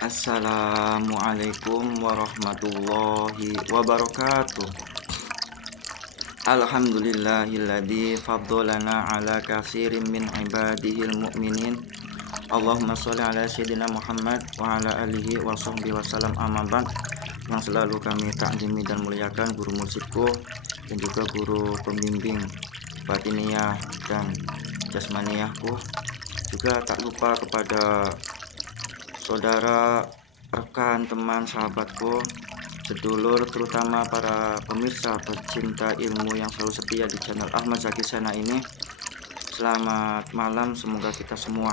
Assalamualaikum warahmatullahi wabarakatuh. Alhamdulillahilladzi faddalana ala katsirin min ibadihil mu'minin. Allahumma sholli ala sayyidina Muhammad wa ala alihi wa sahbihi wasallam, amma ba'd. Yang selalu kami takzimi dan muliakan guru musikku dan juga guru pembimbing batiniyah dan jasmaniyahku. Juga tak lupa kepada saudara, rekan, teman, sahabatku, sedulur, terutama para pemirsa pecinta ilmu yang selalu setia di channel Ahmad Zaki Sena ini. Selamat malam, semoga kita semua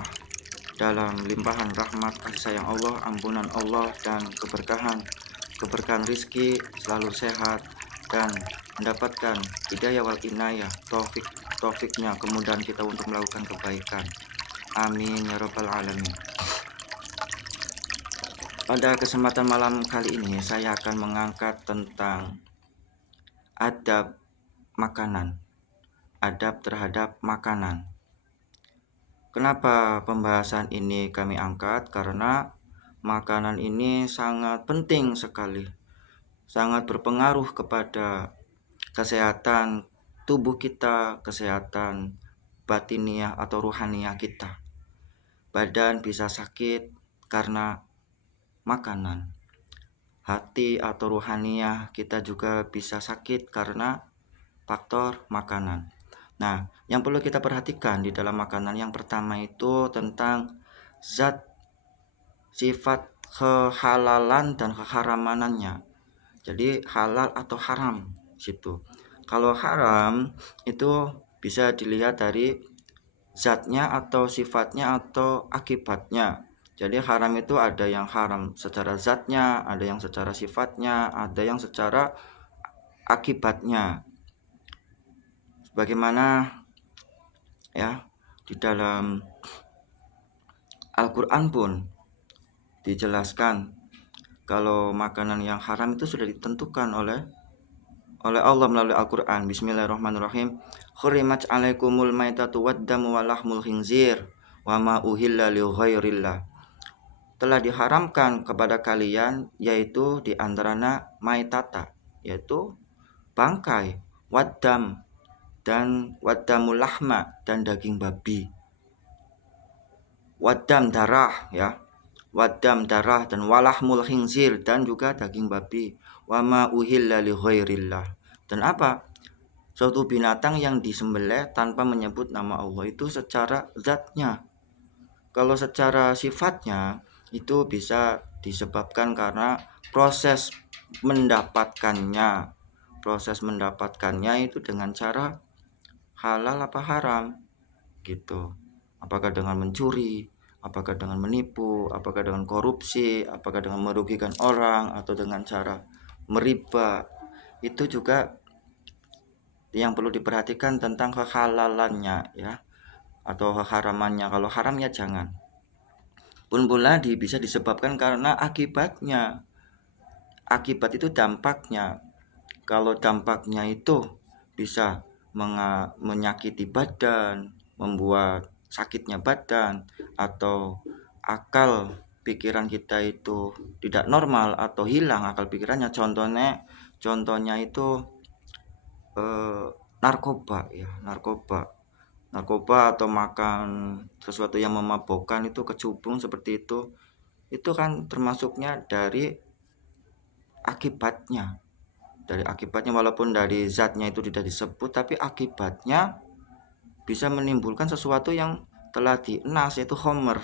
dalam limpahan rahmat kasih sayang Allah, ampunan Allah, dan keberkahan rizki, selalu sehat dan mendapatkan hidayah wal inayah, taufiknya, kemudahan kita untuk melakukan kebaikan. Amin ya rabbal alamin. Pada kesempatan malam kali ini saya akan mengangkat tentang adab makanan, adab terhadap makanan. Kenapa pembahasan ini kami angkat? Karena makanan ini sangat penting sekali, sangat berpengaruh kepada kesehatan tubuh kita, kesehatan batiniah atau ruhaniyah kita. Badan bisa sakit karena makanan. Hati atau ruhaniyah kita juga bisa sakit karena faktor makanan. Nah, yang perlu kita perhatikan di dalam makanan, yang pertama itu tentang zat, sifat kehalalan dan keharamanannya. Jadi halal atau haram situ. Kalau haram itu bisa dilihat dari zatnya atau sifatnya atau akibatnya. Jadi haram itu ada yang haram secara zatnya, ada yang secara sifatnya, ada yang secara akibatnya. Bagaimana ya di dalam Al-Qur'an pun dijelaskan kalau makanan yang haram itu sudah ditentukan oleh Allah melalui Al-Qur'an. Bismillahirrahmanirrahim. Khurimat 'alaikumul maitatu waddamu wa lahmul khinzir wa ma uhilla li ghairillah. Telah diharamkan kepada kalian yaitu di antaranya maitata, yaitu bangkai, waddam dan waddamul lahma dan daging babi. Waddam darah ya. Waddam darah dan walahmul khinzir dan juga daging babi. Wa ma uhilla li ghairillah. Dan apa? Suatu binatang yang disembelih tanpa menyebut nama Allah itu secara zatnya. Kalau secara sifatnya itu bisa disebabkan karena proses mendapatkannya. Proses mendapatkannya itu dengan cara halal apa haram gitu. Apakah dengan mencuri, apakah dengan menipu, apakah dengan korupsi, apakah dengan merugikan orang, atau dengan cara meriba. Itu juga yang perlu diperhatikan tentang kehalalannya ya, atau keharamannya. Kalau haram ya jangan. Pun pula bisa disebabkan karena akibatnya. Akibat itu dampaknya. Kalau dampaknya itu bisa menyakiti badan, membuat sakitnya badan, atau akal pikiran kita itu tidak normal atau hilang akal pikirannya. Contohnya itu narkoba ya, narkoba atau makan sesuatu yang memabukkan itu kecubung seperti itu kan termasuknya dari akibatnya. Dari akibatnya, walaupun dari zatnya itu tidak disebut, tapi akibatnya bisa menimbulkan sesuatu yang telah dienas, yaitu khomer.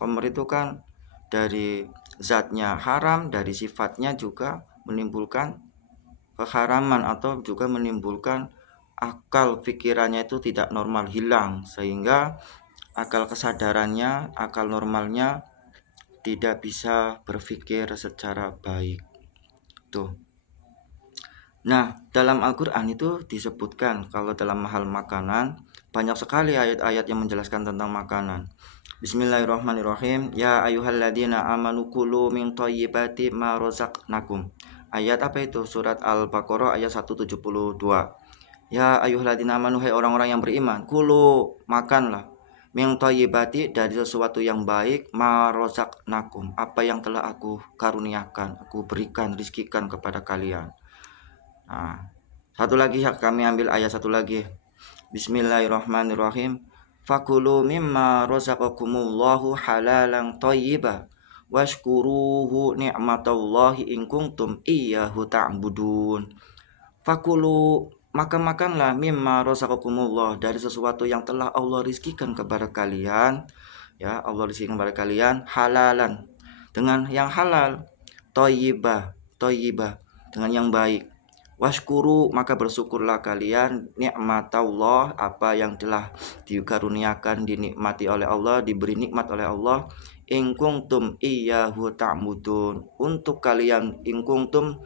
Khomer itu kan dari zatnya haram, dari sifatnya juga menimbulkan keharaman atau juga menimbulkan akal pikirannya itu tidak normal, hilang, sehingga akal kesadarannya, akal normalnya tidak bisa berpikir secara baik. Tuh. Nah, dalam Al-Qur'an itu disebutkan kalau dalam hal makanan banyak sekali ayat-ayat yang menjelaskan tentang makanan. Bismillahirrahmanirrahim. Ya ayyuhalladzina amanu kulu min thayyibati ma razaqnakum. Ayat apa itu? Surat Al-Baqarah ayat 172. Ya ayyuhalladzina amanu, hai orang-orang yang beriman, kulu, makanlah, min thayyibati, dari sesuatu yang baik, ma razaqnakum, apa yang telah aku karuniakan, aku berikan, rizkikan kepada kalian. Nah, satu lagi kami ambil ayat satu lagi. Bismillahirrahmanirrahim. Fakulu mimma razaqakumullahu halalan thayyiba washkuruhu ni'matallahi in kuntum iyyahu ta'budun. Fakulu, maka makanlah mimma razaqakumullah, dari sesuatu yang telah Allah rizkikan kepada kalian, ya, Allah rizkikan kepada kalian halalan, dengan yang halal, thayyibah, dengan yang baik. Washkuru, maka bersyukurlah kalian nikmatallah, apa yang telah dikaruniakan, dinikmati oleh Allah, diberi nikmat oleh Allah. In kuntum iyyahu ta'budun, untuk kalian, in kuntum,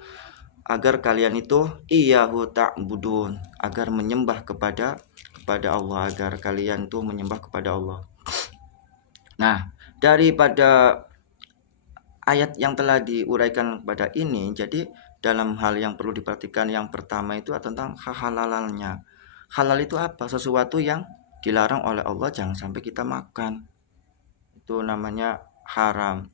agar kalian itu iyyahu ta'budun, agar menyembah kepada Allah, agar kalian itu menyembah kepada Allah. Nah, daripada ayat yang telah diuraikan pada ini, jadi dalam hal yang perlu diperhatikan, yang pertama itu tentang halalnya. Halal itu apa? Sesuatu yang dilarang oleh Allah jangan sampai kita makan. Itu namanya haram.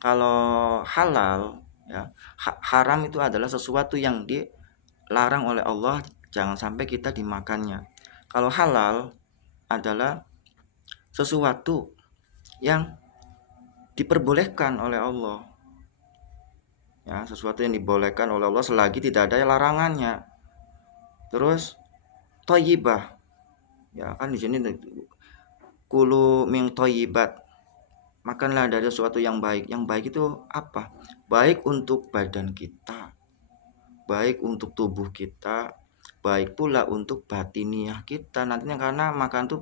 Kalau halal, ya, haram itu adalah sesuatu yang dilarang oleh Allah jangan sampai kita dimakannya. Kalau halal adalah sesuatu yang diperbolehkan oleh Allah, ya, sesuatu yang dibolehkan oleh Allah selagi tidak ada larangannya. Terus thayyibah, ya kan di sini kulu min thayyibat, makanlah dari sesuatu yang baik. Yang baik itu apa? Baik untuk badan kita, baik untuk tubuh kita, baik pula untuk batiniah kita nantinya, karena makan itu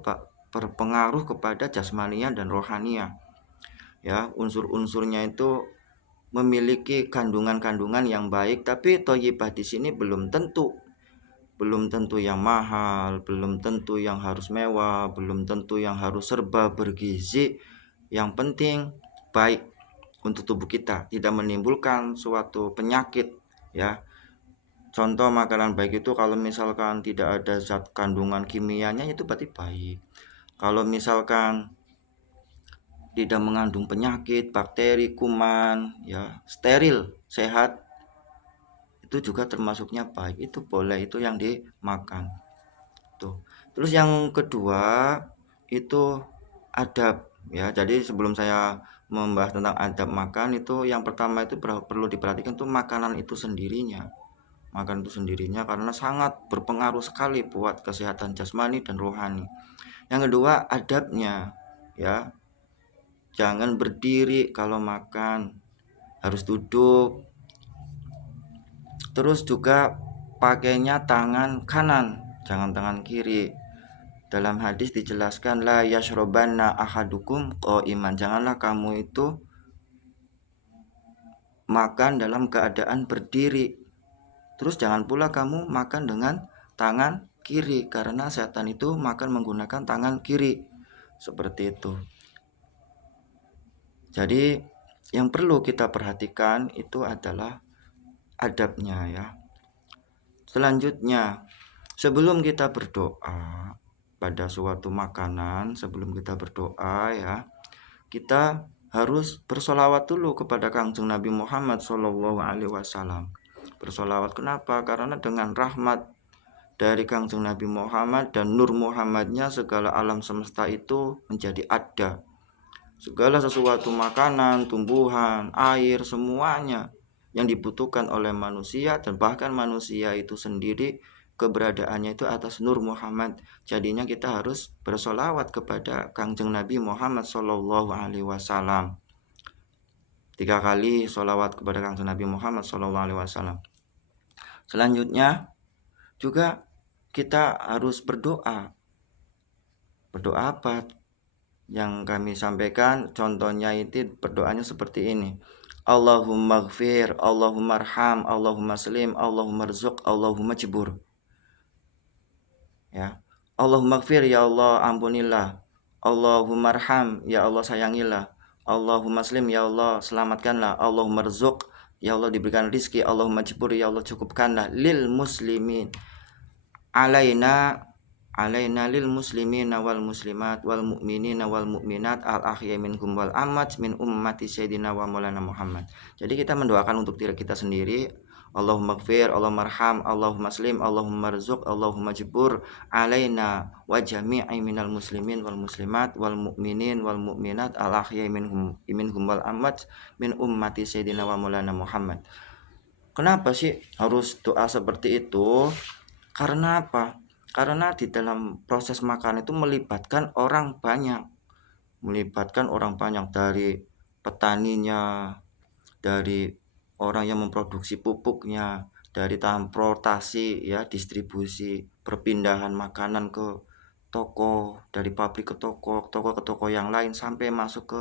berpengaruh kepada jasmaniah dan rohaniah, ya, unsur-unsurnya itu memiliki kandungan-kandungan yang baik. Tapi thayyibah di sini belum tentu yang mahal, belum tentu yang harus mewah, belum tentu yang harus serba bergizi. Yang penting baik untuk tubuh kita, tidak menimbulkan suatu penyakit, ya. Contoh makanan baik itu kalau misalkan tidak ada zat kandungan kimianya, itu berarti baik. Kalau misalkan tidak mengandung penyakit, bakteri, kuman, ya, steril, sehat, itu juga termasuknya baik, itu boleh, itu yang dimakan. Tuh. Terus yang kedua itu adab, ya. Jadi sebelum saya membahas tentang adab makan, itu yang pertama itu perlu diperhatikan tuh makanan itu sendirinya. Makan itu sendirinya karena sangat berpengaruh sekali buat kesehatan jasmani dan rohani. Yang kedua adabnya, ya. Jangan berdiri kalau makan, harus duduk. Terus juga pakainya tangan kanan, jangan tangan kiri. Dalam hadis dijelaskan la yashrobanna ahadukum qaiman, janganlah kamu itu makan dalam keadaan berdiri. Terus jangan pula kamu makan dengan tangan kiri, karena setan itu makan menggunakan tangan kiri. Seperti itu. Jadi yang perlu kita perhatikan itu adalah adabnya, ya. Selanjutnya, sebelum kita berdoa pada suatu makanan, sebelum kita berdoa, ya, kita harus bersolawat dulu kepada Kangjeng Nabi Muhammad SAW. Bersolawat kenapa? Karena dengan rahmat dari Kangjeng Nabi Muhammad dan nur Muhammadnya segala alam semesta itu menjadi ada. Segala sesuatu, makanan, tumbuhan, air, semuanya yang dibutuhkan oleh manusia, dan bahkan manusia itu sendiri keberadaannya itu atas nur Muhammad. Jadinya kita harus bersolawat kepada Kangjeng Nabi Muhammad SAW. 3 kali solawat kepada Kangjeng Nabi Muhammad SAW. Selanjutnya juga kita harus berdoa. Berdoa apa? Yang kami sampaikan contohnya itu berdoanya seperti ini. Allahumma gfir, Allahumma arham, Allahumma slim, Allahumma rzuq, Allahumma jibur. Ya. Allahumma gfir, ya Allah ampunilah. Allahumma arham, ya Allah sayangilah. Allahumma slim, ya Allah selamatkanlah. Allahumma rzuq, ya Allah diberikan rizki. Allahumma jibur, ya Allah cukupkanlah. Lil muslimin alaina alaina lil muslimina wal muslimat wal mu'minina wal mu'minat al ahya minhum wal amwat min ummati sayyidina wa maulana Muhammad. Jadi kita mendoakan untuk diri kita sendiri, Allahumma gfir, Allahumma arham, Allahumma slim, Allahumma rizuk, Allahumma jibur alaina wa jami'i minal muslimin wal muslimat wal mu'minin wal mu'minat al ahya minhum wal amwat min ummati sayyidina wa maulana Muhammad. Kenapa sih harus doa seperti itu? Karena apa? Karena di dalam proses makan itu melibatkan orang banyak. Dari petaninya, dari orang yang memproduksi pupuknya, dari transportasi ya, distribusi, perpindahan makanan ke toko, dari pabrik ke toko ke toko yang lain sampai masuk ke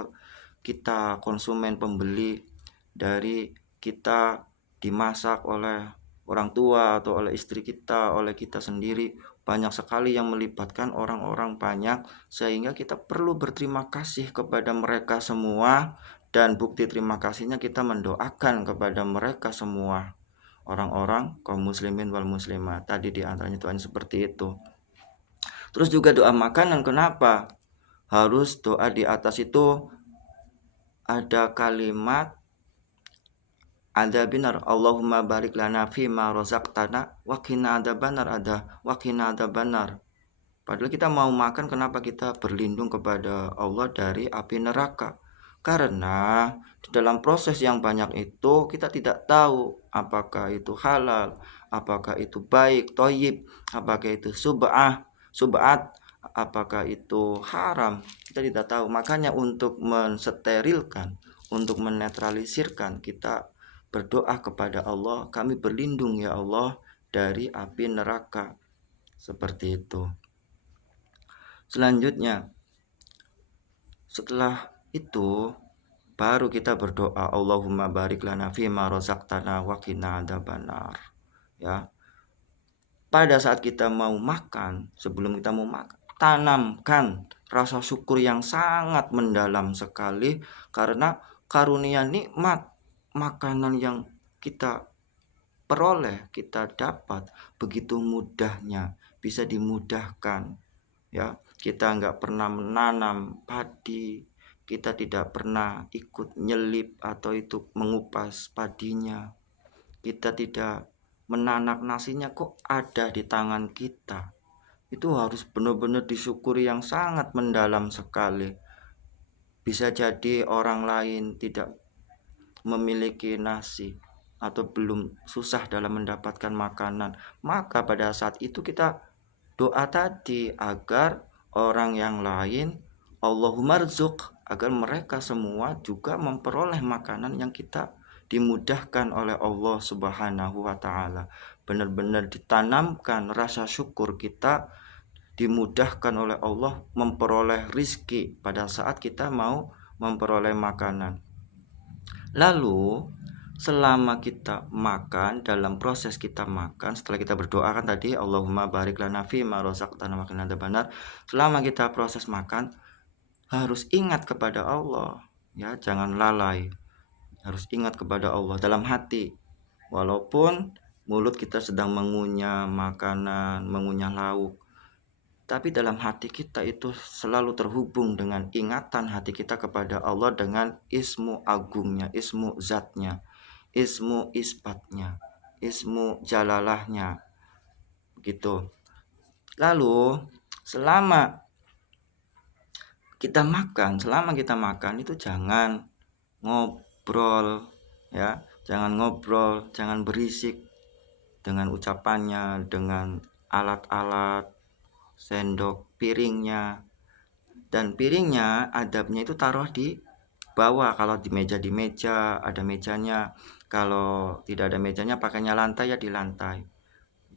kita konsumen pembeli, dari kita dimasak oleh orang tua atau oleh istri kita, oleh kita sendiri. Banyak sekali yang melibatkan orang-orang banyak, sehingga kita perlu berterima kasih kepada mereka semua, dan bukti terima kasihnya kita mendoakan kepada mereka semua, orang-orang kaum muslimin wal muslimat. Tadi di antaranya Tuhan seperti itu. Terus juga doa makanan, kenapa harus doa di atas itu? Ada kalimat, ada benar, Allahumma barik lana fima razaqtana wa qina adzabannar, ada wa qina adzabannar. Padahal kita mau makan, kenapa kita berlindung kepada Allah dari api neraka? Karena di dalam proses yang banyak itu kita tidak tahu apakah itu halal, apakah itu baik, thayyib, apakah itu sub'at, apakah itu haram. Kita tidak tahu. Makanya untuk mensterilkan, untuk menetralisirkan, kita berdoa kepada Allah, kami berlindung ya Allah dari api neraka. Seperti itu. Selanjutnya, setelah itu baru kita berdoa, Allahumma barik lana fima razaqtana wa qina adzabannar. Ya. Pada saat kita mau makan, sebelum kita mau makan, tanamkan rasa syukur yang sangat mendalam sekali, karena karunia nikmat makanan yang kita peroleh, kita dapat begitu mudahnya, bisa dimudahkan. Ya, kita nggak pernah menanam padi, kita tidak pernah ikut nyelip atau itu mengupas padinya, kita tidak menanak nasinya, kok ada di tangan kita. Itu harus benar-benar disyukuri yang sangat mendalam sekali. Bisa jadi orang lain tidak memiliki nasi atau belum susah dalam mendapatkan makanan, maka pada saat itu kita doa tadi agar orang yang lain, Allahumma rzuk, agar mereka semua juga memperoleh makanan yang kita dimudahkan oleh Allah Subhanahu wa ta'ala. Benar-benar ditanamkan rasa syukur kita, dimudahkan oleh Allah memperoleh rizki pada saat kita mau memperoleh makanan. Lalu selama kita makan, dalam proses kita makan, setelah kita berdoa kan tadi, Allahumma barik lana fima razaqtana wa qina adzabannar, selama kita proses makan harus ingat kepada Allah, ya, jangan lalai. Harus ingat kepada Allah dalam hati. Walaupun mulut kita sedang mengunyah makanan, mengunyah lauk, tapi dalam hati kita itu selalu terhubung dengan ingatan hati kita kepada Allah, dengan ismu agungnya, ismu zatnya, ismu isbatnya, ismu jalalahnya, gitu. Lalu selama kita makan itu jangan ngobrol, ya, jangan berisik dengan ucapannya, dengan alat-alat, sendok, piringnya. Dan piringnya, adabnya itu taruh di bawah. Kalau di meja ada mejanya. Kalau tidak ada mejanya, pakainya lantai ya di lantai.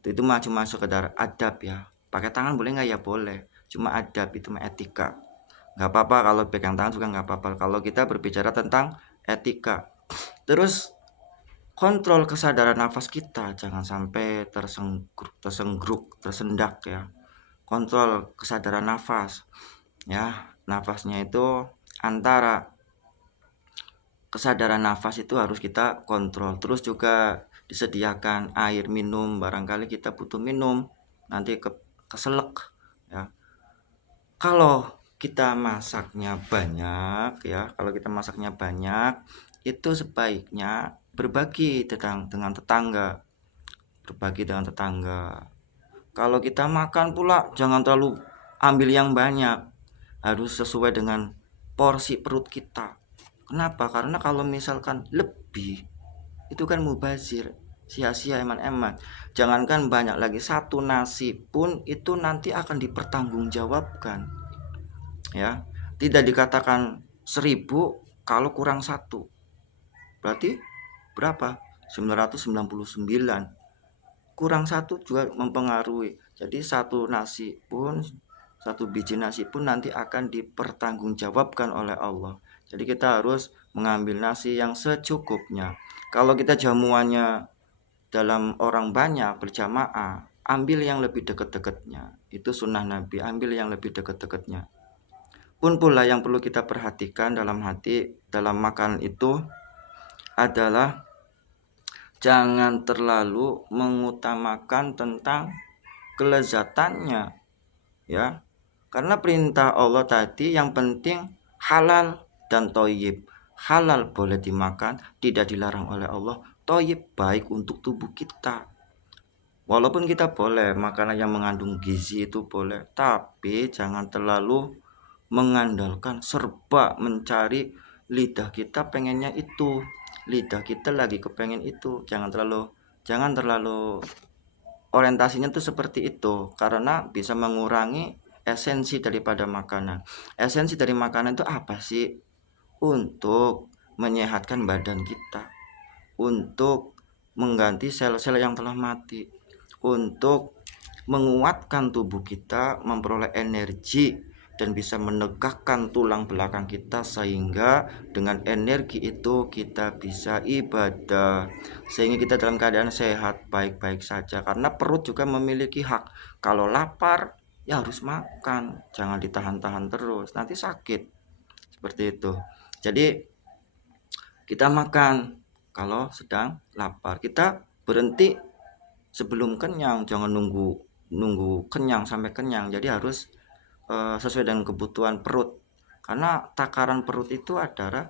Itu mah cuma sekedar adab ya. Pakai tangan boleh nggak? Ya boleh. Cuma adab, itu mah etika. Nggak apa-apa kalau pegang tangan juga nggak apa-apa. Kalau kita berbicara tentang etika. Terus kontrol kesadaran nafas kita, jangan sampai tersendak ya. Kontrol kesadaran nafas, ya, nafasnya itu antara kesadaran nafas itu harus kita kontrol. Terus juga disediakan air minum, barangkali kita butuh minum, nanti keselak Kalau kita masaknya banyak ya, kalau kita masaknya banyak itu sebaiknya berbagi dengan tetangga, berbagi dengan tetangga. Kalau kita makan pula jangan terlalu ambil yang banyak, harus sesuai dengan porsi perut kita. Kenapa? Karena kalau misalkan lebih itu kan mubazir, sia-sia eman-eman. Jangankan banyak lagi, satu nasi pun itu nanti akan dipertanggungjawabkan, ya. Tidak dikatakan 1000 kalau kurang satu, berarti berapa? 999. Kurang satu juga mempengaruhi. Jadi satu biji nasi pun nanti akan dipertanggungjawabkan oleh Allah. Jadi kita harus mengambil nasi yang secukupnya. Kalau kita jamuannya dalam orang banyak berjamaah, ambil yang lebih dekat-dekatnya. Itu sunnah Nabi, ambil yang lebih dekat-dekatnya. Pun pula yang perlu kita perhatikan dalam makan itu adalah jangan terlalu mengutamakan tentang kelezatannya, ya. Karena perintah Allah tadi yang penting halal dan toyib. Halal boleh dimakan, tidak dilarang oleh Allah. Toyib baik untuk tubuh kita. Walaupun kita boleh makanan yang mengandung gizi itu boleh, tapi jangan terlalu mengandalkan serba mencari. Lidah kita pengennya itu, lidah kita lagi kepengen itu. Jangan terlalu orientasinya tuh seperti itu, karena bisa mengurangi esensi daripada makanan. Esensi dari makanan itu apa sih? Untuk menyehatkan badan kita, untuk mengganti sel-sel yang telah mati, untuk menguatkan tubuh kita, memperoleh energi dan bisa menegakkan tulang belakang kita, sehingga dengan energi itu kita bisa ibadah, sehingga kita dalam keadaan sehat baik-baik saja. Karena perut juga memiliki hak, kalau lapar ya harus makan, jangan ditahan-tahan terus, nanti sakit. Seperti itu. Jadi kita makan kalau sedang lapar, kita berhenti sebelum kenyang, jangan nunggu kenyang sampai kenyang. Jadi harus sesuai dengan kebutuhan perut, karena takaran perut itu adalah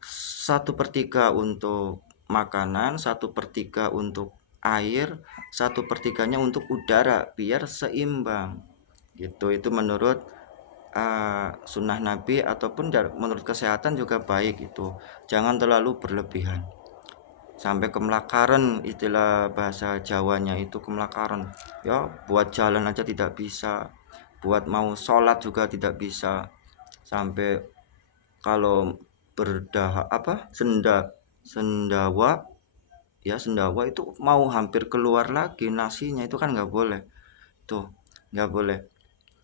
1/3 untuk makanan, 1/3 untuk air, 1/3-nya untuk udara, biar seimbang gitu. Itu menurut sunnah Nabi, ataupun menurut kesehatan juga baik itu. Jangan terlalu berlebihan sampai kemelakaran, istilah bahasa Jawanya itu kemelakaran ya. Buat jalan aja tidak bisa, buat mau sholat juga tidak bisa, sampai kalau sendawa ya, sendawa itu mau hampir keluar lagi nasinya, itu kan nggak boleh tuh, nggak boleh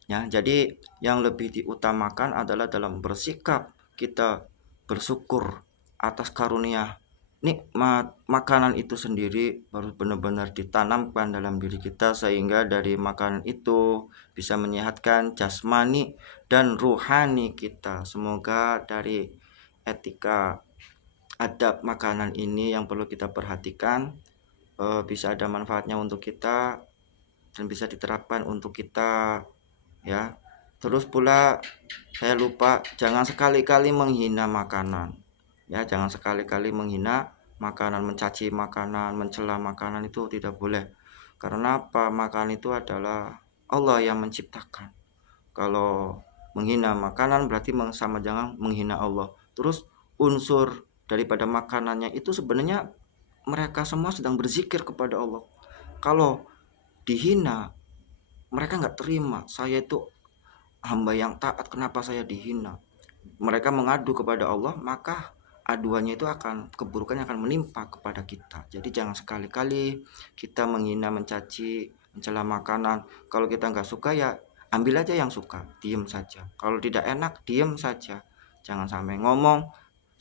ya. Jadi yang lebih diutamakan adalah dalam bersikap kita bersyukur atas karunia nikmat makanan itu sendiri, baru benar-benar ditanamkan dalam diri kita, sehingga dari makanan itu bisa menyehatkan jasmani dan ruhani kita. Semoga dari etika adab makanan ini yang perlu kita perhatikan bisa ada manfaatnya untuk kita dan bisa diterapkan untuk kita, ya. Terus pula saya lupa, jangan sekali-kali menghina makanan, ya. Jangan sekali-kali menghina makanan, mencaci makanan, mencela makanan, itu tidak boleh. Karena apa? Makanan itu adalah Allah yang menciptakan. Kalau menghina makanan berarti sama, jangan menghina Allah. Terus unsur daripada makanannya itu sebenarnya mereka semua sedang berzikir kepada Allah. Kalau dihina, mereka nggak terima. Saya itu hamba yang taat, kenapa saya dihina? Mereka mengadu kepada Allah, maka aduannya itu keburukannya akan menimpa kepada kita. Jadi jangan sekali-kali kita menghina, mencaci, mencela makanan. Kalau kita nggak suka ya ambil aja yang suka, diem saja. Kalau tidak enak, diem saja, jangan sampai ngomong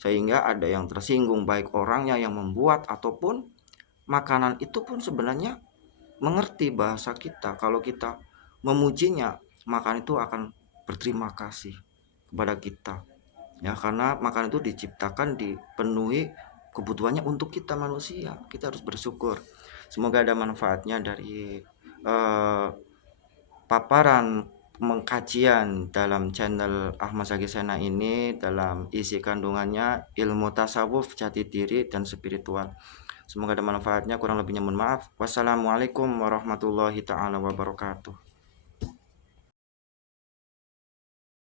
sehingga ada yang tersinggung, baik orangnya yang membuat ataupun makanan itu pun sebenarnya mengerti bahasa kita. Kalau kita memujinya, makanan itu akan berterima kasih kepada kita, ya. Karena makanan itu diciptakan, dipenuhi kebutuhannya untuk kita manusia, kita harus bersyukur. Semoga ada manfaatnya dari paparan pengkajian dalam channel Ahmad Zaki Sena ini dalam isi kandungannya ilmu tasawuf, jati diri, dan spiritual. Semoga ada manfaatnya, kurang lebihnya mohon maaf. Wassalamualaikum warahmatullahi taala wabarakatuh.